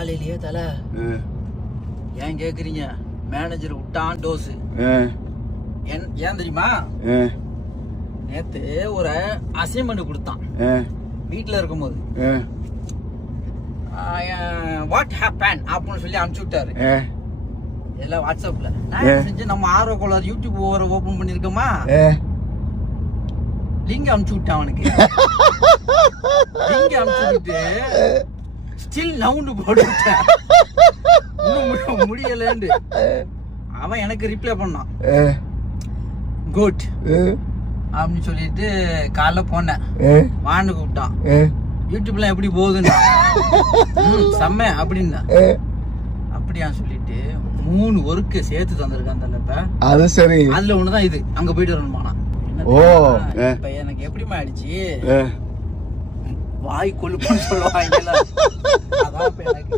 காலையிலேயே தலை ஏன் கேக்குறீங்க, மேனேஜர் விட்டான் டோஸ். ஏன் தெரியுமா, நேத்து ஒரு அசைன்மெண்ட் கொடுத்தான் வீட்டுல இருக்கும்போது. வாட் ஹேப்பன் அப்படின்னு சொல்லி அனுப்பிச்சு விட்டாரு எல்லாம் வாட்ஸ்அப்ல. நான் செஞ்சு நம்ம ஆர்வ கோளாறு யூடியூப் ஓபன் பண்ணிருக்கோமா, லிங்க் அனுப்பிச்சு விட்டான் அவனுக்கு. லிங்க் அனுப்பிச்சு விட்டு ஸ்டில் நவுண்டு போட்டு விட்டேன், இன்னும் முடியலன்னு. அவன் எனக்கு ரிப்ளை பண்ணான் குட் அப்படின்னு சொல்லிட்டு. காலைல போனேன், வான்னு கூப்பிட்டான். யூடியூப்லாம் எப்படி போகுதுன்னா செம்ம அப்படின்னா. அப்படியா சொல்லிட்டு 3 ஒர்க்கு சேர்த்து தந்திருக்கான் தந்தப்ப. அது சரி, அதுல ஒண்ணுதான் இது. அங்க போயிட்டு வரணுமானா. இப்ப எனக்கு எப்படிமா ஆயிடுச்சு, வாய் கொழுப்புன்னு சொல்லுவாங்க. அதான் இப்ப எனக்கு